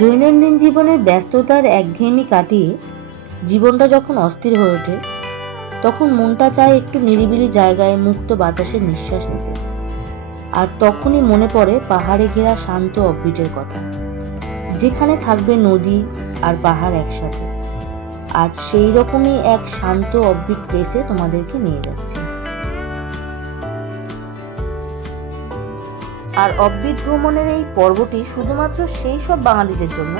দৈনন্দিন জীবনের ব্যস্ততার একঘেয়েমি কাটিয়ে জীবনটা যখন অস্থির হয়ে ওঠে, তখন মনটা চায় একটু নিরিবিলি জায়গায় মুক্ত বাতাসে নিঃশ্বাস নিতে। আর তখনই মনে পড়ে পাহাড়ে ঘেরা শান্ত অফবিটের কথা, যেখানে থাকবে নদী আর পাহাড় একসাথে। আজ সেই রকমই এক শান্ত অফবিট প্লেসে তোমাদেরকে নিয়ে যাচ্ছি। আর অফবিট ভ্রমণের এই পর্বটি শুধুমাত্র সেই সব বাঙালিদের জন্য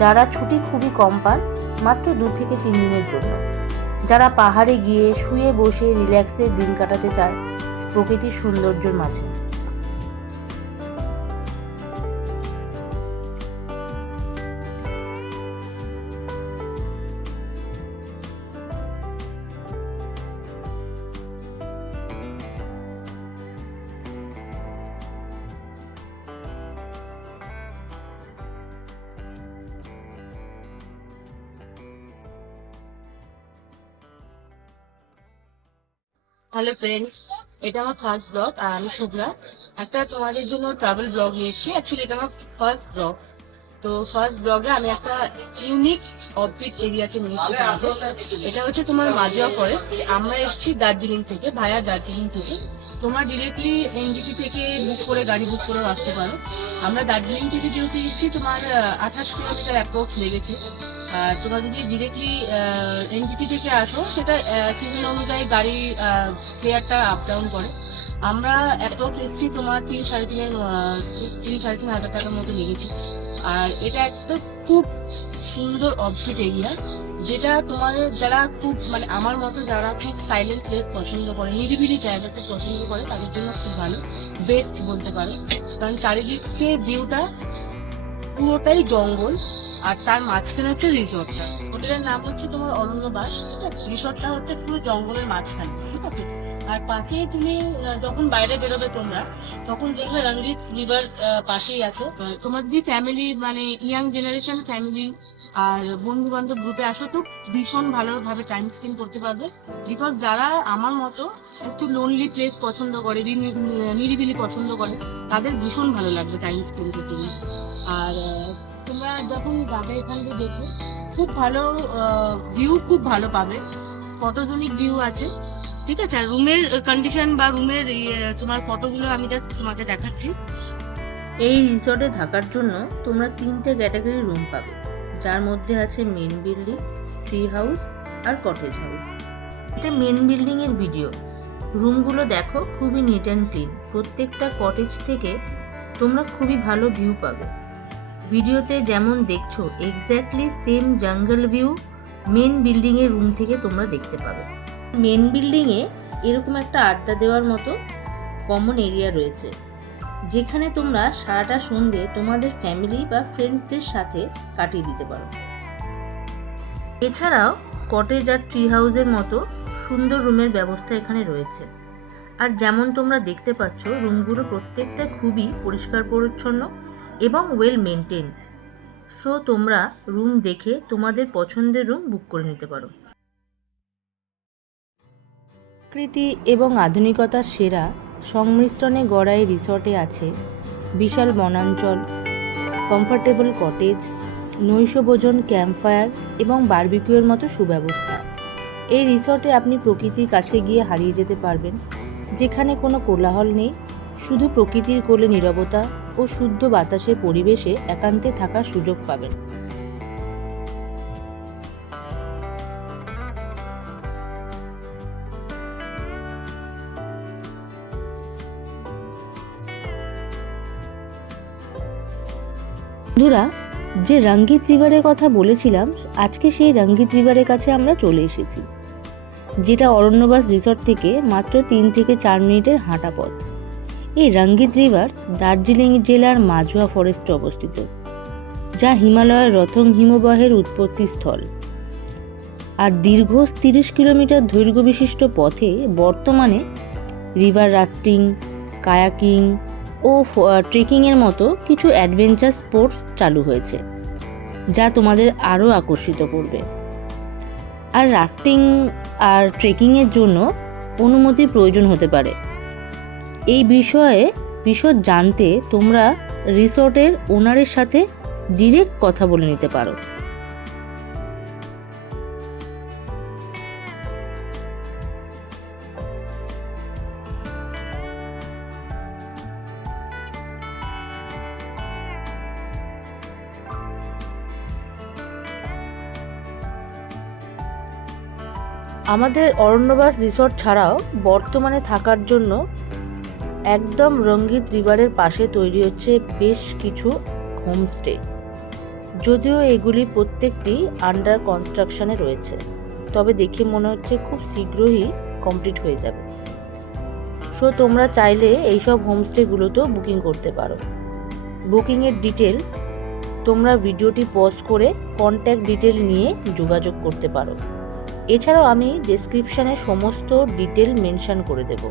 যারা ছুটি খুবই কম পান, মাত্র 2 থেকে 3 দিনের জন্য, যারা পাহাড়ে গিয়ে শুয়ে বসে রিল্যাক্সে দিন কাটাতে চায় প্রকৃতির সৌন্দর্যের মাঝে। হ্যালো ফ্রেন্ডস, এটা আমার ফার্স্ট ব্লগ আর আমি শুভ্রা। একটা তোমাদের জন্য ট্রাভেল ব্লগ নিয়ে এসেছি। অ্যাকচুয়ালি এটা আমার ফার্স্ট ব্লগ। তো ফার্স্ট ব্লগে আমি একটা ইউনিক অফবিট এরিয়াতে নিয়ে এসেছি তোমাদের। এটা হচ্ছে তোমার মাজুয়া ফরেস্ট। আমরা এসেছি দার্জিলিং থেকে, ভায়া দার্জিলিং থেকে। তোমরা ডিরেক্টলি এনজিপি থেকে গাড়ি বুক করে আসতে পারো। আমরা দার্জিলিং থেকে যেহেতু এসেছি, তোমার 28 কিলোমিটার অ্যাপ্রক্স লেগেছে। আর তোমরা যদি ডিরেক্টলি এনজিপি থেকে আসো, সেটা সিজন অনুযায়ী গাড়ি ফেয়ারটা আপ ডাউন করে। আমরা অ্যাপ্রক্স এসেছি তোমার 3-3.5 হাজার টাকার মতো লেগেছে। আর এটা একটা খুব সুন্দর অফবিট এরিয়া, যেটা তোমাদের যারা খুব আমার মতো যারা খুব সাইলেন্ট প্লেস পছন্দ করে, নিরিবিলি জায়গা খুব পছন্দ করে, তাদের জন্য খুব ভালো, বেস্ট বলতে পারো। কারণ চারিদিকে ভিউটা পুরোটাই জঙ্গল, আর তার মাঝখানে হচ্ছে রিসোর্টটা। হোটেলের নাম হচ্ছে তোমার অরণ্যবাস। ঠিক আছে, রিসোর্টটা হচ্ছে পুরো জঙ্গলের মাঝখানে। ঠিক আছে, আর পাশে তুমি যখন বাইরে বেরোবে তোমরা, তখন দেখবে রঙ্গিত রিভার পাশেই আছে। তোমার যদি ফ্যামিলি ইয়াং জেনারেশন ফ্যামিলি আর বন্ধু বান্ধব গ্রুপে আসো, তো ভীষণ ভালোভাবে টাইম স্পেন্ড করতে পারবে। বিকজ যারা আমার মতো একটু লোনলি প্লেস পছন্দ করে, নিরিবিলি পছন্দ করে, তাদের ভীষণ ভালো লাগবে টাইম স্পেন্ড করতে। আর তোমরা যখন যাবে এখান থেকে দেখো, খুব ভালো ভিউ, খুব ভালো পাবে, ফটোজেনিক ভিউ আছে। ঠিক আছে, আর রুমের কন্ডিশন বা রুমের তোমার ফটোগুলো আমি জাস্ট তোমাকে দেখাচ্ছি। এই রিসর্টে থাকার জন্য তোমরা 3টে ক্যাটাগরি রুম পাবে, যার মধ্যে আছে মেন বিল্ডিং, ট্রি হাউস আর কটেজ হাউস। এটা মেন বিল্ডিং এর ভিডিও। রুমগুলো দেখো, খুবই নিট অ্যান্ড ক্লিন। প্রত্যেকটা কটেজ থেকে তোমরা খুবই ভালো ভিউ পাবে। ভিডিওতে যেমন দেখছো এক্স্যাক্টলি সেম জঙ্গল ভিউ মেন বিল্ডিং এর রুম থেকে তোমরা দেখতে পাবে। মেন বিল্ডিং এ এরকম একটা আড্ডা দেওয়ার মতো কমন এরিয়া রয়েছে, যেখানে তোমরা সারাটা সন্ধে তোমাদের ফ্যামিলি বা ফ্রেন্ডসদের সাথে কাটিয়ে দিতে পারো। এছাড়াও কটেজ আর ট্রি হাউসের মতো সুন্দর রুমের ব্যবস্থা এখানে রয়েছে। আর যেমন তোমরা দেখতে পাচ্ছ, রুমগুলো প্রত্যেকটা খুবই পরিষ্কার পরিচ্ছন্ন এবং ওয়েল মেনটেন। সো তোমরা রুম দেখে তোমাদের পছন্দের রুম বুক করে নিতে পারো। প্রকৃতি এবং আধুনিকতার সেরা সংমিশ্রণে গড়া এই রিসর্টে আছে বিশাল বনাঞ্চল, কমফোর্টেবল কটেজ, নৈশভোজন, ক্যাম্পফায়ার এবং বারবিকিউয়ের মতো সুব্যবস্থা। এই রিসর্টে আপনি প্রকৃতির কাছে গিয়ে হারিয়ে যেতে পারবেন, যেখানে কোনো কোলাহল নেই, শুধু প্রকৃতির কোলে নীরবতা ও শুদ্ধ বাতাসের পরিবেশে একান্তে থাকার সুযোগ পাবেন। বন্ধুরা, যে রঙ্গিত রিভারের কথা বলেছিলাম, আজকে সেই রঙ্গিত রিভারের কাছে আমরা চলে এসেছি, যেটা অরণ্যবাস রিসর্ট থেকে মাত্র 3 থেকে 4 মিনিটের হাঁটা পথ। এই রঙ্গিত রিভার দার্জিলিং জেলার মাজুয়া ফরেস্টে অবস্থিত, যা হিমালয়ের রথং হিমবাহের উৎপত্তি স্থল। আর দীর্ঘ 30 কিলোমিটার দৈর্ঘ্য বিশিষ্ট পথে বর্তমানে রিভার রাফটিং, কায়াকিং ও ট্রেকিংয়ের মতো কিছু অ্যাডভেঞ্চার স্পোর্টস চালু হয়েছে, যা তোমাদের আরও আকর্ষিত করবে। আর রাফটিং আর ট্রেকিংয়ের জন্য অনুমতির প্রয়োজন হতে পারে। এই বিষয়ে বিশদ জানতে তোমরা রিসর্টের ওনারের সাথে ডিরেক্ট কথা বলে নিতে পারো। আমাদের অরণ্যবাস রিসর্ট ছাড়াও বর্তমানে থাকার জন্য একদম রঙ্গিত রিভারের পাশে তৈরি হচ্ছে বেশ কিছু হোমস্টে। যদিও এগুলি প্রত্যেকটি আন্ডার কনস্ট্রাকশনে রয়েছে, তবে দেখে মনে হচ্ছে খুব শীঘ্রই কমপ্লিট হয়ে যাবে। সো তোমরা চাইলে এইসব হোমস্টেগুলোতেও বুকিং করতে পারো। বুকিংয়ের ডিটেল তোমরা ভিডিওটি পজ করে কন্ট্যাক্ট ডিটেল নিয়ে যোগাযোগ করতে পারো। এছাড়াও আমি ডেসক্রিপশানে সমস্ত ডিটেল মেনশন করে দেব।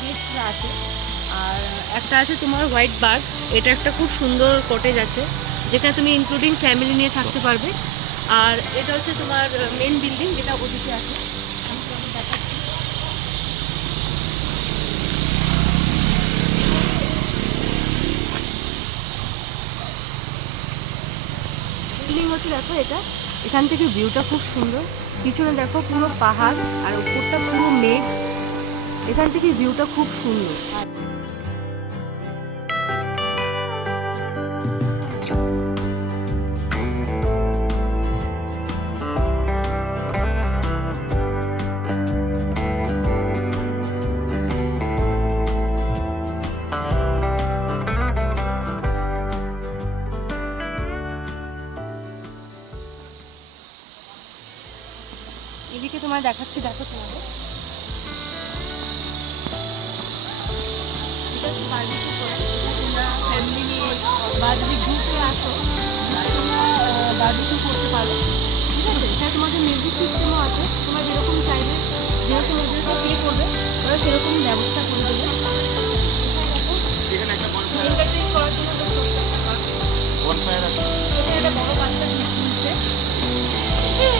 গেস্টরা আছে, আর একটা আছে তোমার হোয়াইট বার্গ। এটা একটা খুব সুন্দর কটেজ আছে যেখানে তুমি ইনক্লুডিং ফ্যামিলি নিয়ে থাকতে পারবে। আর এটা হচ্ছে তোমার মেন বিল্ডিং, যেটা ওদিকে আছে। আমি তোমাকে দেখাচ্ছি। বিল্ডিং হচ্ছে, দেখো এটা, এখান থেকে ভিউটা খুব সুন্দর। পিছনে দেখো পুরো পাহাড় আর উপরটা পুরো মেঘ। এখান থেকে ভিউটা খুব সুন্দর। এদিকে তোমায় দেখাচ্ছি, দেখো তোমাদের বারবিকিউ করে তোমরা ফ্যামিলি নিয়ে বা যদি ঘুরতে আসো তোমরা বারবিকিউ করতে পারো। ঠিক আছে, এখানে তোমাদের মিউজিক সিস্টেমও আছে। তোমরা যেরকম চাইবে, যেরকম ওদেরকে পে করবে ওরা সেরকম ব্যবস্থা করে দেবে। এন্টারটেইন করার জন্য একটা বড় বাচ্চা নিচ্ছে।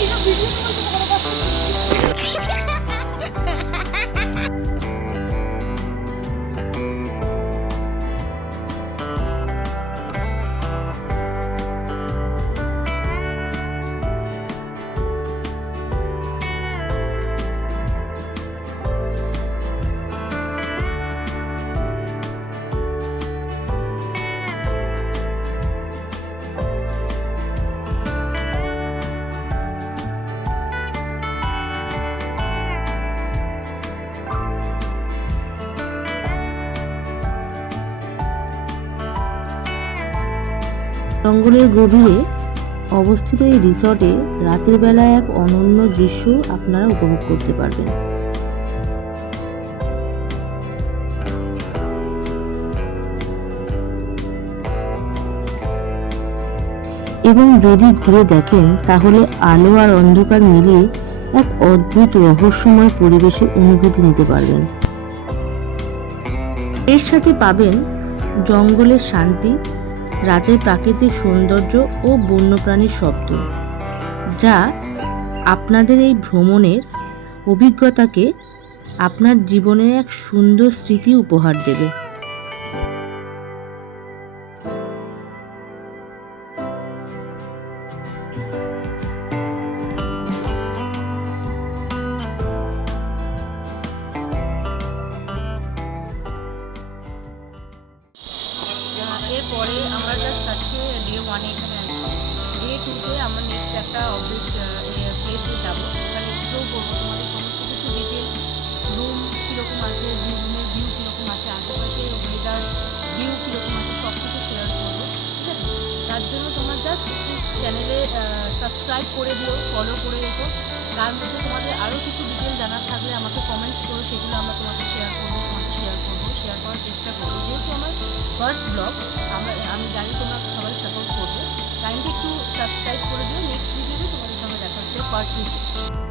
এইটা ভিডিও করতে বড় বাচ্চা। জঙ্গলের গভীরে অবস্থিত এই রিসর্টে রাতের বেলায় এক অনন্য দৃশ্য আপনারা উপভোগ করতে পারবেন। এবং যদি ঘুরে দেখেন তাহলে আলো আর অন্ধকার মিলিয়ে এক অদ্ভুত রহস্যময় পরিবেশের অনুভূতি নিতে পারবেন। এর সাথে পাবেন জঙ্গলের শান্তি, রাতের প্রাকৃতিক সৌন্দর্য ও বন্যপ্রাণীর শব্দ, যা আপনাদের এই ভ্রমণের অভিজ্ঞতাকে আপনার জীবনের এক সুন্দর স্মৃতি উপহার দেবে। শো করবো তোমাদের সমস্ত কিছু ডিটেল, রুম কীরকম আছে, রুমের ভিউ কীরকম আছে, আশেপাশে ওয়েদার ভিউ কীরকম আছে, সব কিছু শেয়ার করবো, ঠিক আছে? তার জন্য তোমরা জাস্ট একটু চ্যানেলে সাবস্ক্রাইব করে দিও, ফলো করে রেখো। তার মধ্যে তোমাদের আরও কিছু ডিটেল জানার থাকলে আমাকে কমেন্টস করো, সেগুলো আমরা তোমাকে শেয়ার করার চেষ্টা করবো। যেহেতু আমার ফার্স্ট ব্লগ, আমি জানি তোমরা সবাই সাপোর্ট করবে, কাইন্ডলি একটু সাবস্ক্রাইব করে দিও। নেক্সট ভিডিওতে তোমাদের সঙ্গে দেখা হচ্ছে পার্ট 2।